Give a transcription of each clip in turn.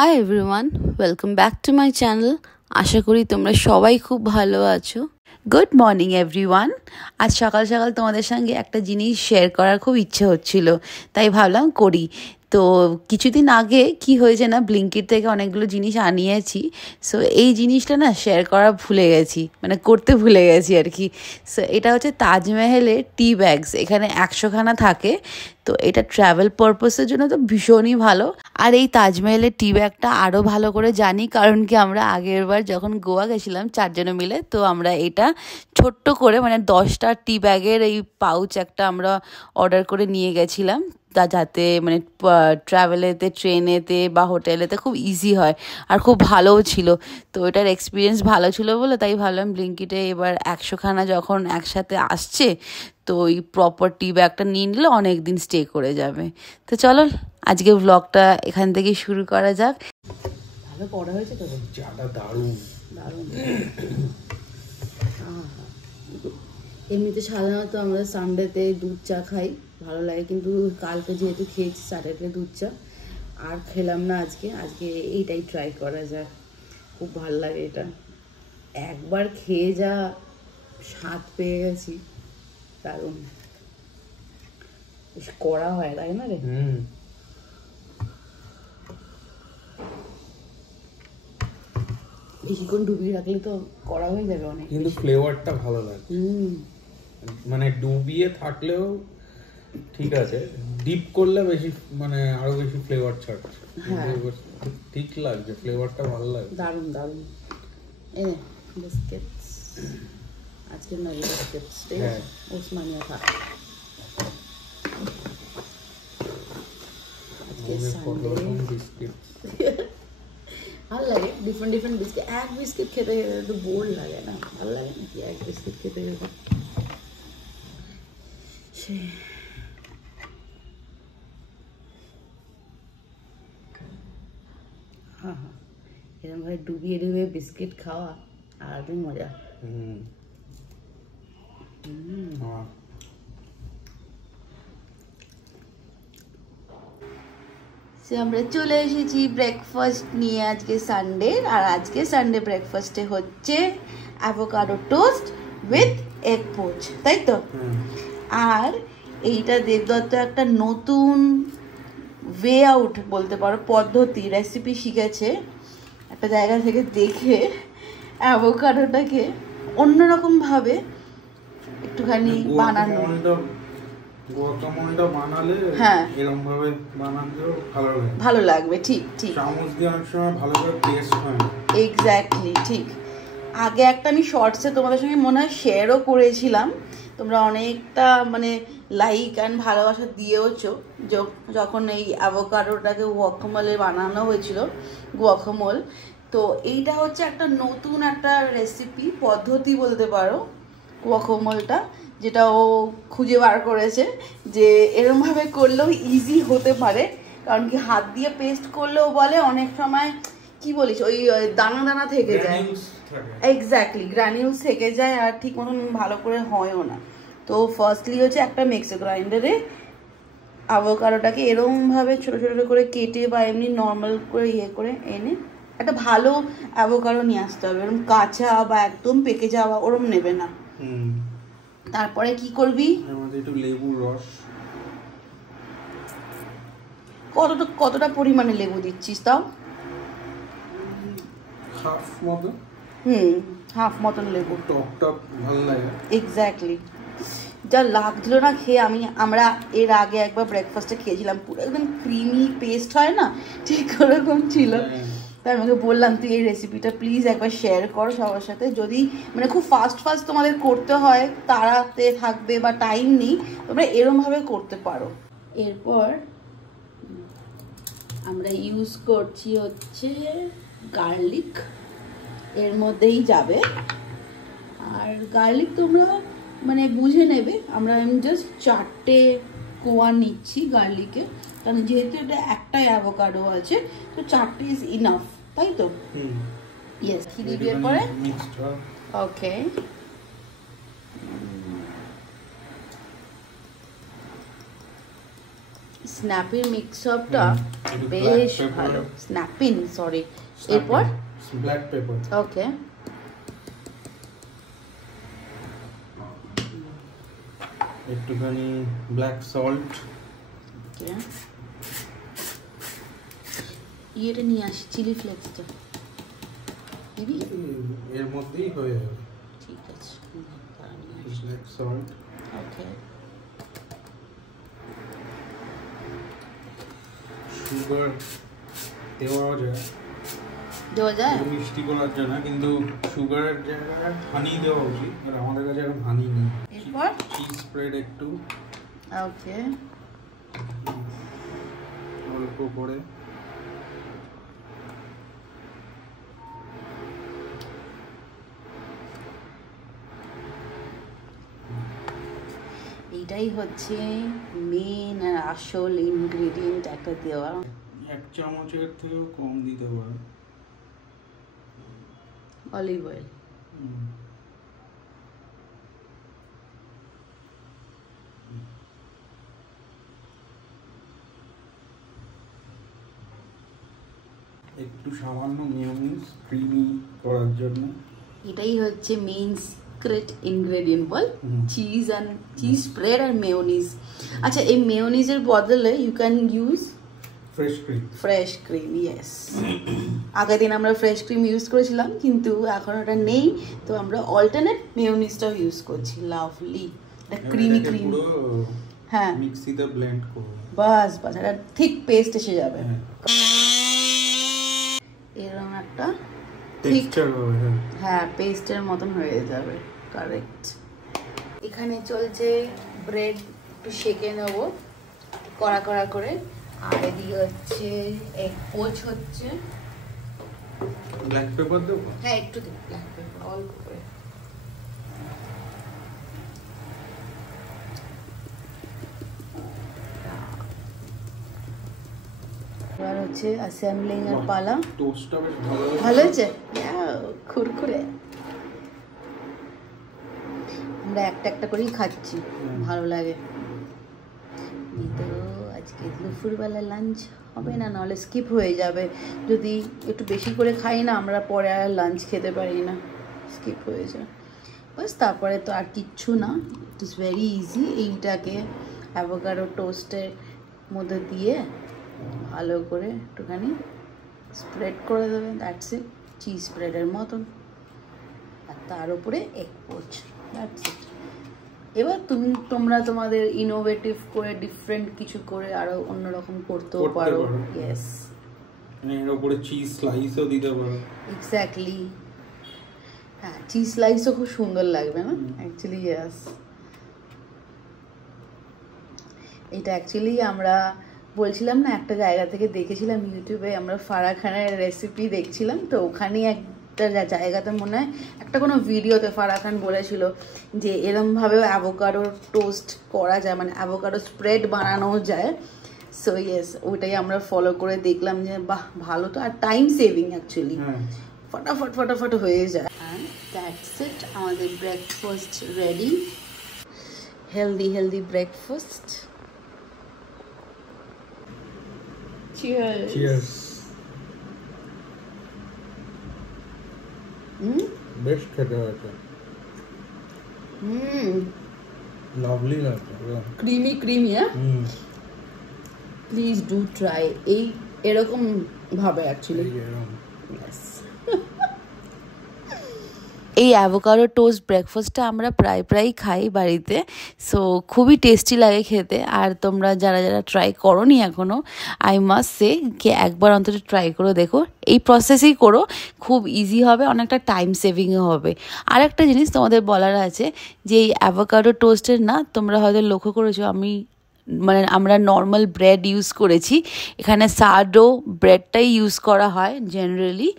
High everyone, welcome back to my channel. আশা করি তোমরা সবাই খুব ভালো আছো। Good morning everyone. আজ সকাল সকাল তোমাদের সঙ্গে একটা জিনিস শেয়ার করার খুব ইচ্ছে হচ্ছিল, তাই ভাবলাম করি। তো কিছুদিন আগে কি হয়েছে না, ব্লিঙ্কিট থেকে অনেকগুলো জিনিস আনিয়েছি। সো এই জিনিসটা না শেয়ার করা ভুলে গেছি, মানে করতে ভুলে গেছি আর কি। সো এটা হচ্ছে তাজমহলের টি ব্যাগস, এখানে 100খানা থাকে। তো এটা ট্রাভেল পারপাসের জন্য তো ভীষণই ভালো। আর এই তাজমহলের টি ব্যাগটা আরও ভালো করে জানি, কারণ কি আমরা আগের বার যখন গোয়া গেছিলাম 4 জনে মিলে, তো আমরা এটা ছোট্ট করে মানে 10টা টি ব্যাগের এই পাউচ একটা আমরা অর্ডার করে নিয়ে গেছিলাম, যাতে মানে ট্রাভেলেতে, ট্রেনেতে বা হোটেলেতে খুব ইজি হয়, আর খুব ভালোও ছিল। তো এটার এক্সপিরিয়েন্স ভালো ছিল বলে তাই ভাবলাম ব্লিঙ্কিটে এবার 100খানা যখন একসাথে আসছে, তো ওই প্রপার টি ব্যাগটা নিয়ে নিলে অনেক দিন স্টে করে যাবে। তো চলো আজকে ব্লগটা এখান থেকে শুরু করা যাক। ভালো পড়া হয়েছে তো, চাটা দারুণ দারুণ। এমনিতে সাধারণত আমরা সানডেতে দুধ চা খাই, ভালো লাগে, কিন্তু কালকে যেহেতু খেয়েছি স্যাটারডে দুধ চা, আর খেলাম না আজকে। এইটাই ট্রাই করা যাক, খুব ভালো লাগে এটা। একবার খেয়ে যা স্বাদ পেয়ে গেছি, দারুণ। বেশ কড়া হয়, তাই না রে? বেশিক্ষণ ডুবিয়ে রাখলে তো কড়া হয়ে যাবে অনেক, কিন্তু ফ্লেভারটা ভালো লাগে। মানে ডুবিয়ে থাকলেও ঠিক আছে, ডিপ করলে বেশি মানে আরো বেশি ফ্লেভার ছাড়ছে। ঠিক লাগছে, ফ্লেভারটা ভালো লাগে। দারুণ দারুণ। এ বিস্কিটস, আজকে নয় বিস্কিটস, ঠিক আছে, ওসমানিয়া খা। আজকে সানডে, বিস্কিট ভালো লাগে ডিফারেন্ট ডিফারেন্ট বিস্কিট। এক বিস্কিট খেতে খেতে একটু বোর লাগে না? ভালো লাগে নাকি এক বিস্কিট খেতে খেতে? হ্যাঁ হ্যাঁ, এরকম ভাবে ডুবিয়ে ডুবিয়ে বিস্কিট খাওয়া আলাদাই মজা। আমরা চলে এসেছি ব্রেকফাস্ট নিয়ে আজকে সানডে। আর আজকে সানডে ব্রেকফাস্টে হচ্ছে avocado toast with egg poach, তাই তো? আর এইটা দেবদত্ত একটা নতুন ওয়ে আউট বলতে পারো, পদ্ধতি, রেসিপি শিখেছে একটা জায়গা থেকে দেখে। অ্যাভোকাডোটাকে অন্যরকমভাবে একটুখানি বানানো। গুয়াকামোলটা বানালে হ্যাঁ এরকম ভাবে বানালেও ভালো লাগবে। ঠিক ঠিক, চামচ দিয়ে অনেক সময় ভালো করে পেস্ট হয়। এক্স্যাক্টলি ঠিক। আগে একটা আমি শর্টসে তোমাদের সঙ্গে মনে হয় শেয়ারও করেছিলাম, তোমরা অনেকটা মানে লাইক অ্যান্ড ভালোবাসা দিয়েওছো। যখন এই অ্যাভোকাডোটাকে গুয়াকামোলে বানানো হয়েছিল, গুয়াকামোল। তো এইটা হচ্ছে একটা নতুন একটা রেসিপি পদ্ধতি বলতে পারো, গুয়াকামোলটা, যেটা ও খুঁজে বার করেছে যে এরমভাবে করলেও ইজি হতে পারে। কারণ কি হাত দিয়ে পেস্ট করলেও বলে অনেক সময় কি বলিস ওই দানা দানা থেকে যায়, এক্স্যাক্টলি গ্রানিউলস থেকে যায়, আর ঠিক মতন ভালো করে হয়ও না। তো ফার্স্টলি হচ্ছে একটা মিক্সার গ্রাইন্ডারে অ্যাভোকাডোটাকে এরমভাবে ছোটো ছোটো করে কেটে বা এমনি নর্মাল করে করে এনে একটা ভালো অ্যাভোকাডো নিয়ে আসতে হবে। এরকম কাঁচা বা একদম পেকে যাওয়া ওরম নেবে না। তারপরে কি করবি, একটু লেবুর রস, কতটা পরিমাণে লেবু দিচ্ছিস তাও? হাফ মতো। হাফ মতন লেবু, টক টক ভালো লাগে। এক্স্যাক্টলি। যা লাগছিল না খেয়ে, আমরা এর আগে একবার ব্রেকফাস্টে খেয়েছিলাম, পুরো একদম ক্রিমি পেস্ট হয় না, ঠিক ওরকম ছিল। তাই আমাকে বললাম তুই এই রেসিপিটা প্লিজ একবার শেয়ার কর সবার সাথে, যদি মানে খুব ফাস্ট তোমাদের করতে হয়, তাড়াতে থাকবে বা টাইম নেই, তোমরা এরমভাবে করতে পারো। এরপর আমরা ইউজ করছি হচ্ছে গার্লিক, এর মধ্যেই যাবে। আর গার্লিক তোমরা মানে বুঝে নেবে, আমি জাস্ট 4টে কোয়া নিচ্ছি গার্লিকে, কারণ যেহেতু এটা একটাই অ্যাভোকাডো আছে, তো 4টে ইজ ইনাফ, তাই তো? ইয়েস, কি দিবি এরপরে? ওকে, স্ন্যাপির মিক্স আপটা বেশ ভালো। স্ন্যাপিন, সরি। এরপর ব্ল্যাক পেপার। ওকে, একটুখানি ব্ল্যাক সল্ট। ওকে, ইয়েটা নিয়ে আসি, চিলি ফ্লেক্সটা দিবি? এর মধ্যেই হয়ে যাবে। ঠিক আছে, ব্ল্যাক সল্ট। ওকে, সুগার দেওয়া যায়, মিষ্টি করার জন্য, কিন্তু সুগারের জায়গায় হানি দেওয়া উচিত, আর আমাদের কাছে এখন হানি নেই। এরপর চিজ স্প্রেড একটু, ওকে, অল্প করে। এইটাই হচ্ছে মেন আর আসল ইনগ্রেডিয়েন্ট একটা দেওয়া। 1 চামচের থেকেও কম দিতে পারে অলিভ অয়েল। একটু সামান্য মেয়োনিজ ক্রিমি করার জন্য। এটাই হচ্ছে মেইন সিক্রেট ইনগ্রেডিয়েন্ট, বল। চিজ স্প্রেড আর মেয়োনিজ। আচ্ছা, এই মেয়োনিজের বদলে you can use fresh cream. Yes, আগের দিন আমরা ফ্রেশ ক্রিম ইউজ করেছিলাম, কিন্তু এখন ওটা নেই, তো আমরা অল্টারনেট মেয়োনিজটাও ইউজ করছি। লাভলি, এটা ক্রিমি ক্রিম। হ্যাঁ, মিক্সিতে ব্লেন্ড করব, বাস এটা ঠিক পেস্ট এসে যাবে। এরকম একটা টেক্সচার হবে। হ্যাঁ, পেস্টের মতন হয়ে যাবে। কারেক্ট। এখানে চলছে ব্রেড একটু সেঁকে নেব কড়া কড়া করে, আর এদিকে হচ্ছে এগ পোচ হচ্ছে। ব্ল্যাক পেপার দেবো? হ্যাঁ, একটু দিন ব্ল্যাক পেপার, অল্প করে। এবার হচ্ছে অ্যাসেম্বলিং এর পালা। টোস্টটা বেশ ভালো হয়েছে, খুরখুরে। আমরা একটা একটা করেই খাচ্ছি, ভালো লাগে। তো আজকে দুপুরবেলা লাঞ্চ হবে না, নাহলে স্কিপ হয়ে যাবে। যদি একটু বেশি করে খাই না, আমরা পরে আর লাঞ্চ খেতে পারি না, স্কিপ হয়ে যায়। বাস, তারপরে তো আর কিচ্ছু না। It is very easy. এইটাকে অ্যাভোকাডো টোস্টের মধ্যে দিয়ে ভালো করে একটুখানি স্প্রেড করে দেবে। দ্যাটস ইট, চিজ স্প্রেডের মতন। আর তার উপরে এগ পোচ, দ্যাটস ইট। এবার তোমরা তোমাদের ইনোভেটিভ করে ডিফারেন্ট কিছু করে আরো অন্যরকম করতেও পারো। ইয়েস, এর উপরে চিজ স্লাইসও দিতে পারো। এক্স্যাক্টলি। হ্যাঁ, চিজ স্লাইসও খুব সুন্দর লাগবে না অ্যাকচুয়ালি। ইয়েস, এটা অ্যাকচুয়ালি আমরা বলছিলাম না, একটা জায়গা থেকে দেখেছিলাম ইউটিউবে, আমরা ফারাহ খানের রেসিপি দেখছিলাম, তো ওখানেই একটা জায়গাতে মনে হয় একটা কোনো ভিডিওতে ফারাহ খান বলেছিল যে এরমভাবেও অ্যাভোকাডো টোস্ট করা যায়, মানে অ্যাভোকাডো স্প্রেড বানানো যায়। সো ইয়েস, ওইটাই আমরা ফলো করে দেখলাম যে বাহ, ভালো তো, আর টাইম সেভিং অ্যাকচুয়ালি। ফটাফট ফটাফট হয়ে যায়। অ্যান্ড দ্যাটস ইট, আমাদের breakfast ready. Healthy breakfast. Cheers. বেশ খেতে হয়েছে। লাভলি লাগছে, ক্রিমি। হ্যাঁ, প্লিজ ডু ট্রাই। এরকম ভাবে অ্যাকচুয়ালি। এই অ্যাভোকাডো টোস্ট ব্রেকফাস্টটা আমরা প্রায় খাই বাড়িতে। সো খুবই টেস্টি লাগে খেতে। আর তোমরা যারা ট্রাই করোনি এখনও, আই মাস্ট সে কি একবার অন্তত ট্রাই করে দেখো। এই প্রসেসেই করো, খুব ইজি হবে, অনেকটা টাইম সেভিংও হবে। আর একটা জিনিস তোমাদের বলার আছে যে এই অ্যাভোকাডো টোস্টের না, তোমরা হয়তো লক্ষ্য করেছো, আমরা নর্মাল ব্রেড ইউজ করেছি, এখানে সার্ডো ব্রেডটাই ইউজ করা হয় জেনারেলি।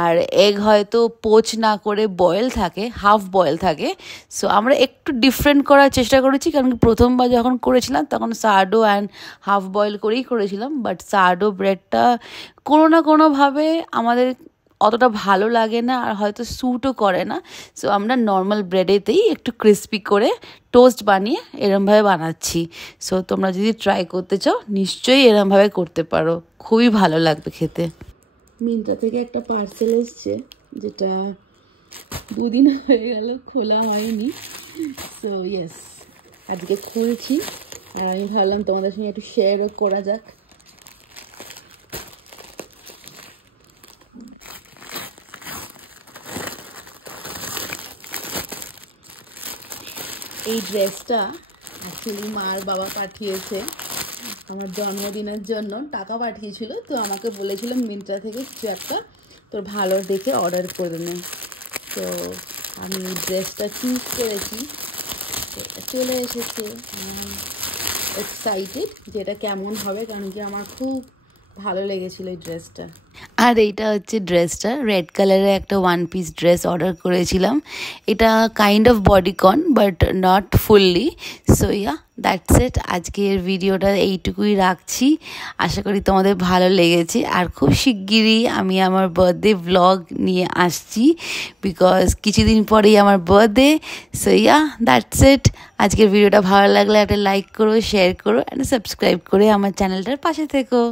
আর এগ হয়তো পোচ না করে বয়েল থাকে, হাফ বয়েল থাকে। সো আমরা একটু ডিফারেন্ট করার চেষ্টা করেছি, কারণ প্রথমবার যখন করেছিলাম তখন সার্ডো অ্যান্ড হাফ বয়েল করেই করেছিলাম। বাট সার্ডো ব্রেডটা কোনো না কোনোভাবে আমাদের অতটা ভালো লাগে না আর হয়তো স্যুটও করে না। সো আমরা নর্মাল ব্রেডেতেই একটু ক্রিস্পি করে টোস্ট বানিয়ে এরমভাবে বানাচ্ছি। সো তোমরা যদি ট্রাই করতে চাও নিশ্চয়ই এরমভাবে করতে পারো, খুবই ভালো লাগবে খেতে। মিন্ত্রা থেকে একটা পার্সেল এসছে, যেটা 2 দিন হয়ে গেল, খোলা হয়নি। সো ইয়েস, আজকে খুলছি আর আমি ভাবলাম তোমাদের সঙ্গে একটু শেয়ারও করা যাক। এই ড্রেসটা অ্যাকচুয়ালি মার বাবা পাঠিয়েছে আমার জন্মদিনের জন্য, টাকা পাঠিয়েছিল। তো আমাকে বলেছিল মিন্ত্রা থেকে কিছু একটা তোর ভালো দেখে অর্ডার করে নে। তো আমি ড্রেসটা চুজ করেছি, চলে এসেছে। এক্সাইটেড যে এটা কেমন হবে, কারণ কি আমার খুব ভালো লেগেছিল এই ড্রেসটা। আর এইটা হচ্ছে ড্রেসটা, রেড কালারের একটা 1 পিস ড্রেস অর্ডার করেছিলাম। এটা kind of bodycon but not fully. So yeah, that's it. আজকের ভিডিওটা এইটুকুই রাখছি, আশা করি তোমাদের ভালো লেগেছে। আর খুব শিগগিরই আমি আমার বার্থডে ভ্লগ নিয়ে আসছি, বিকজ কিছুদিন পরেই আমার birthday. So yeah, that's it. আজকের ভিডিওটা ভালো লাগলে একটা লাইক করো, শেয়ার করো অ্যান্ড সাবস্ক্রাইব করে আমার চ্যানেলটার পাশে থেকো।